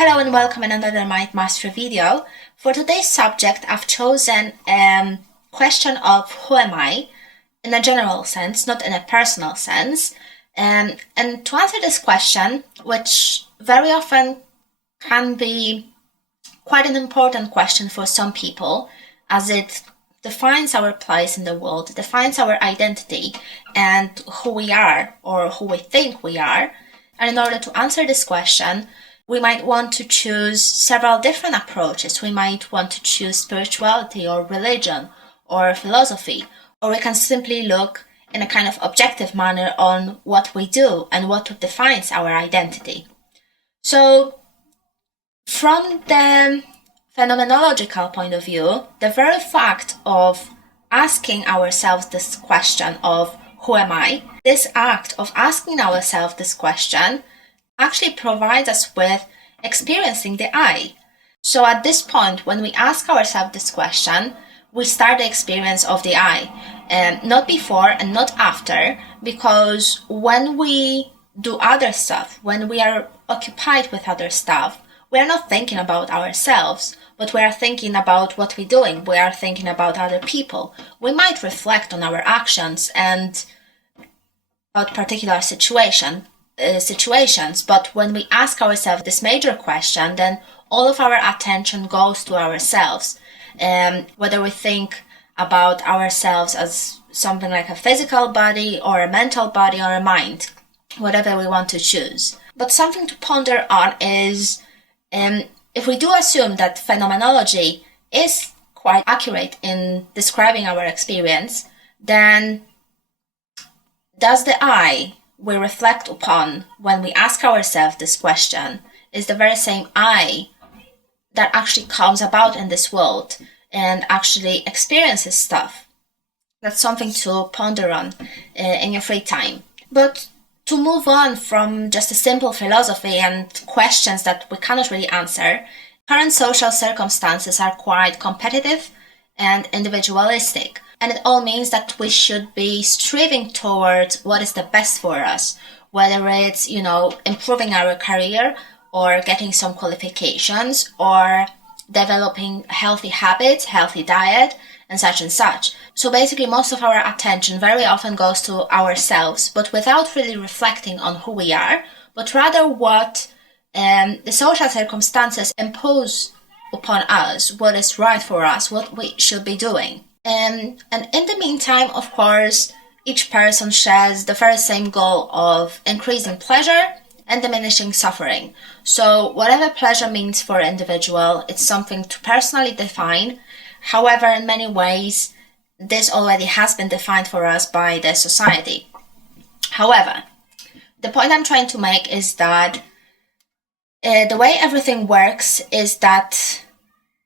Hello and welcome in another Mind Mastery video. For today's subject, I've chosen a question of who am I in a general sense, not in a personal sense. And to answer this question, which very often can be quite an important question for some people, as it defines our place in the world, defines our identity and who we are or who we think we are. And in order to answer this question, we might want to choose several different approaches. We might want to choose spirituality or religion or philosophy, or we can simply look in a kind of objective manner on what we do and what defines our identity. So, from the phenomenological point of view, the very fact of asking ourselves this question of who am I, this act of asking ourselves this question actually provides us with experiencing the I. So at this point, when we ask ourselves this question, we start the experience of the I, not before and not after, because when we do other stuff, when we are occupied with other stuff, we are not thinking about ourselves, but we are thinking about what we're doing. We are thinking about other people. We might reflect on our actions and about particular situations, but when we ask ourselves this major question, then all of our attention goes to ourselves. Whether we think about ourselves as something like a physical body or a mental body or a mind, whatever we want to choose. But something to ponder on is if we do assume that phenomenology is quite accurate in describing our experience, then does the I we reflect upon when we ask ourselves this question is the very same I that actually comes about in this world and actually experiences stuff? That's something to ponder on in your free time. But to move on from just a simple philosophy and questions that we cannot really answer, current social circumstances are quite competitive and individualistic. And it all means that we should be striving towards what is the best for us, whether it's, improving our career or getting some qualifications or developing healthy habits, healthy diet, and such. So basically, most of our attention very often goes to ourselves, but without really reflecting on who we are, but rather what the social circumstances impose upon us, what is right for us, what we should be doing. And in the meantime, of course, each person shares the very same goal of increasing pleasure and diminishing suffering. So whatever pleasure means for an individual, it's something to personally define. However, in many ways, this already has been defined for us by the society. However, the point I'm trying to make is that the way everything works is that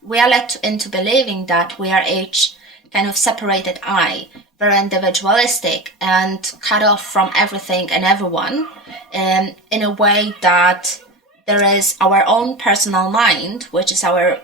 we are led into believing that we are each kind of separated I, very individualistic and cut off from everything and everyone, in a way that there is our own personal mind, which is our,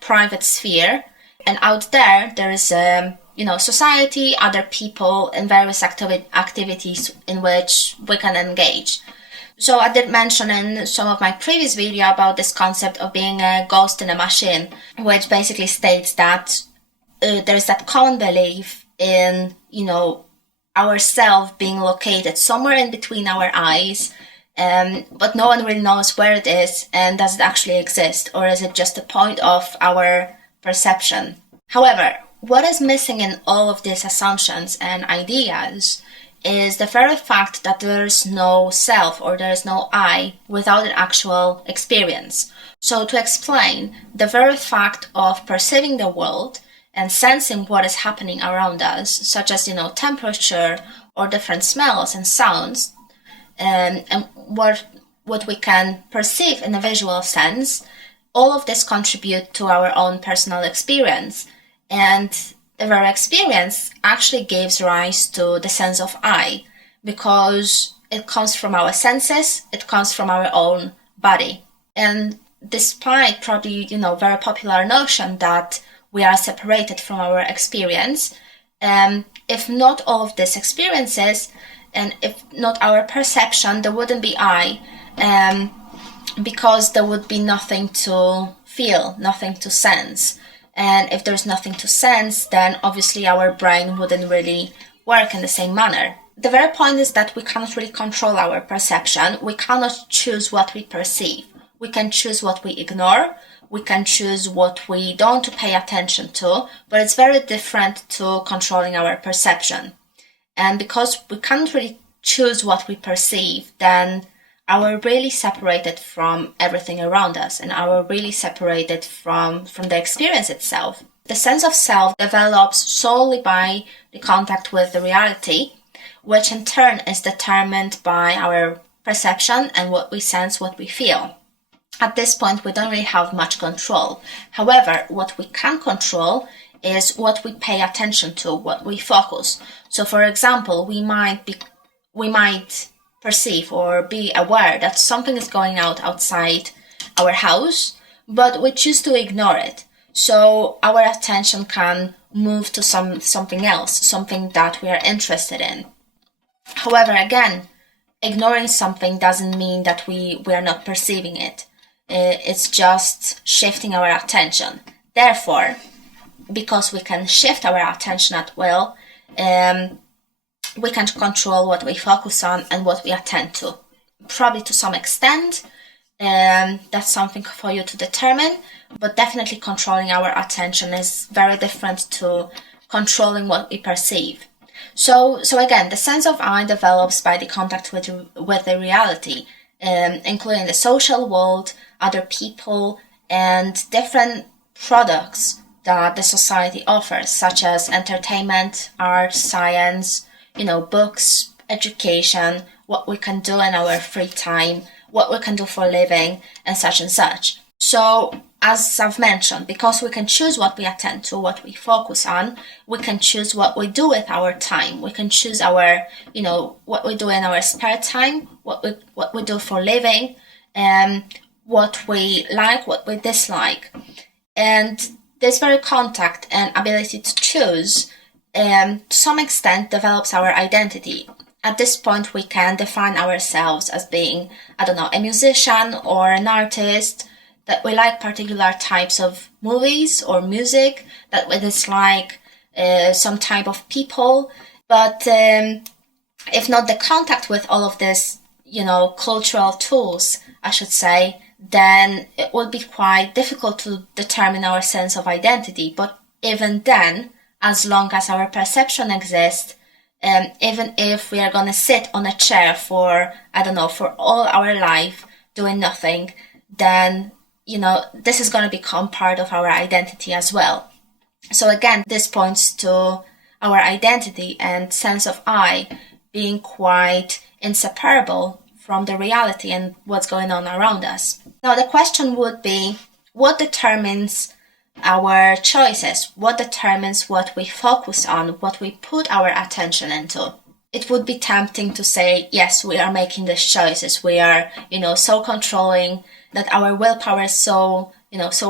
private sphere, and out there is, society, other people, and various activities in which we can engage. So I did mention in some of my previous video about this concept of being a ghost in a machine, which basically states that there's that common belief in, ourself being located somewhere in between our eyes, but no one really knows where it is and does it actually exist, or is it just a point of our perception? However, what is missing in all of these assumptions and ideas is the very fact that there's no self or there's no I without an actual experience. So to explain, the very fact of perceiving the world and sensing what is happening around us, such as, temperature or different smells and sounds, and what we can perceive in a visual sense, all of this contribute to our own personal experience. And the very experience actually gives rise to the sense of I, because it comes from our senses, it comes from our own body. And despite probably, very popular notion that we are separated from our experience, if not all of these experiences, and if not our perception, there wouldn't be I, because there would be nothing to feel, nothing to sense. And if there's nothing to sense, then obviously our brain wouldn't really work in the same manner. The very point is that we cannot really control our perception. We cannot choose what we perceive. We can choose what we ignore. We can choose what we don't pay attention to, but it's very different to controlling our perception. And because we can't really choose what we perceive, then are really separated from everything around us and are really separated from the experience itself. The sense of self develops solely by the contact with the reality, which in turn is determined by our perception and what we sense, what we feel. At this point, we don't really have much control. However, what we can control is what we pay attention to, what we focus. So, for example, we might perceive or be aware that something is going outside our house, but we choose to ignore it. So our attention can move to something else, something that we are interested in. However, again, ignoring something doesn't mean that we are not perceiving it. It's just shifting our attention. Therefore, because we can shift our attention at will, we can control what we focus on and what we attend to. Probably to some extent, that's something for you to determine, but definitely controlling our attention is very different to controlling what we perceive. So again, the sense of I develops by the contact with the reality, including the social world, other people, and different products that the society offers, such as entertainment, art, science, books, education, what we can do in our free time, what we can do for a living, and such. So, as I've mentioned, because we can choose what we attend to, what we focus on, we can choose what we do with our time. We can choose what we do in our spare time, what we do for living, what we like, what we dislike. And this very contact and ability to choose to some extent develops our identity. At this point, we can define ourselves as being, a musician or an artist, that we like particular types of movies or music, that we dislike some type of people. But if not the contact with all of this, cultural tools, I should say, then it would be quite difficult to determine our sense of identity. But even then, as long as our perception exists, even if we are going to sit on a chair for all our life doing nothing, then, this is going to become part of our identity as well. So again, this points to our identity and sense of I being quite inseparable from the reality and what's going on around us. Now, the question would be, what determines our choices? What determines what we focus on, what we put our attention into? It would be tempting to say, yes, we are making these choices. We are, so controlling, that our willpower is so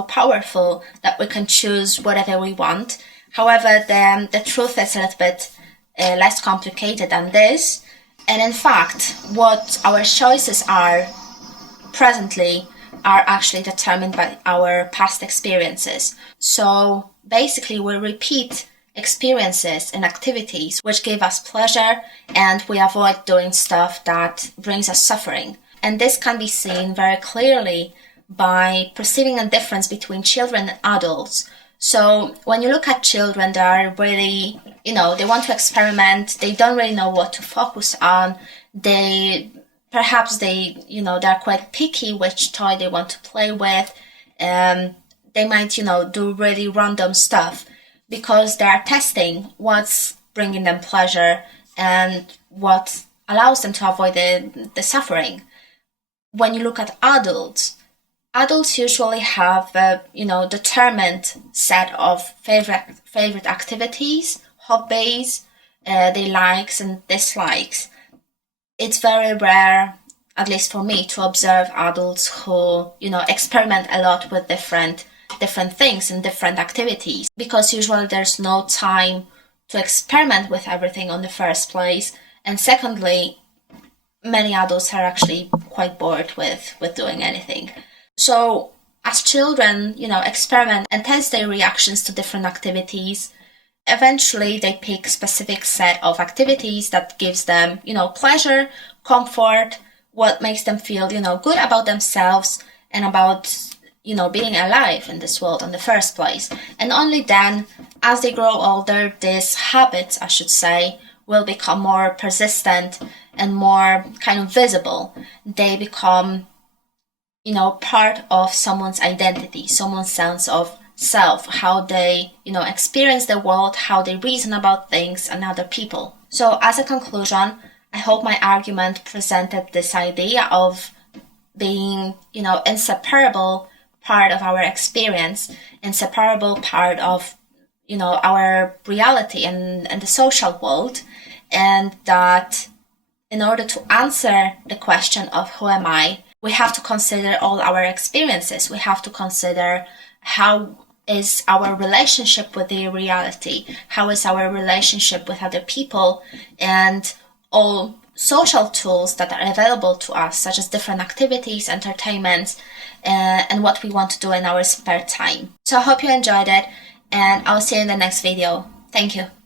powerful that we can choose whatever we want. However, the truth is a little bit less complicated than this. And in fact, what our choices are presently are actually determined by our past experiences. So basically, we repeat experiences and activities which give us pleasure, and we avoid doing stuff that brings us suffering. And this can be seen very clearly by perceiving a difference between children and adults. So when you look at children, they are really, they want to experiment. They don't really know what to focus on. They're quite picky which toy they want to play with. They might, do really random stuff because they are testing what's bringing them pleasure and what allows them to avoid the suffering. When you look at adults usually have a determined set of favorite activities, hobbies, their likes and dislikes. It's very rare, at least for me, to observe adults who experiment a lot with different things and different activities, because usually there's no time to experiment with everything on the first place, and secondly, many adults are actually quite bored with doing anything. So as children, experiment and test their reactions to different activities, eventually they pick a specific set of activities that gives them, pleasure, comfort, what makes them feel, good about themselves and about, being alive in this world in the first place. And only then, as they grow older, these habits, I should say, will become more persistent and more kind of visible. They become, part of someone's identity, someone's sense of self, how they, experience the world, how they reason about things and other people. So as a conclusion, I hope my argument presented this idea of being, inseparable part of our experience, inseparable part of, our reality and the social world, and that in order to answer the question of who am I, we have to consider all our experiences. We have to consider how is our relationship with the reality, how is our relationship with other people, and all social tools that are available to us, such as different activities, entertainments, and what we want to do in our spare time. So I hope you enjoyed it, and I'll see you in the next video. Thank you.